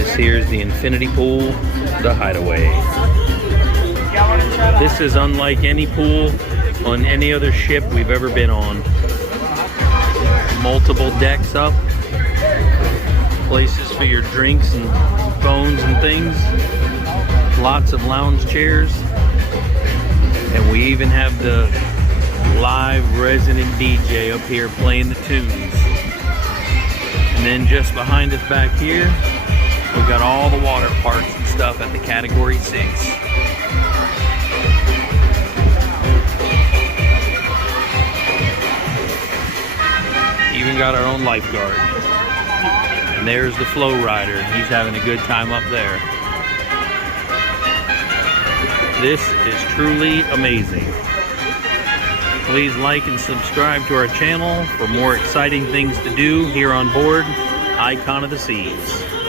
This here is the infinity pool, the Hideaway. This is unlike any pool on any other ship we've ever been on. Multiple decks up, places for your drinks and phones and things, lots of lounge chairs, and we even have the live resident DJ up here playing the tunes. And then just behind us back here, we got all the water parks and stuff at the Category 6. Even got our own lifeguard. And there's the flow rider. He's having a good time up there. This is truly amazing. Please like and subscribe to our channel for more exciting things to do here on board Icon of the Seas.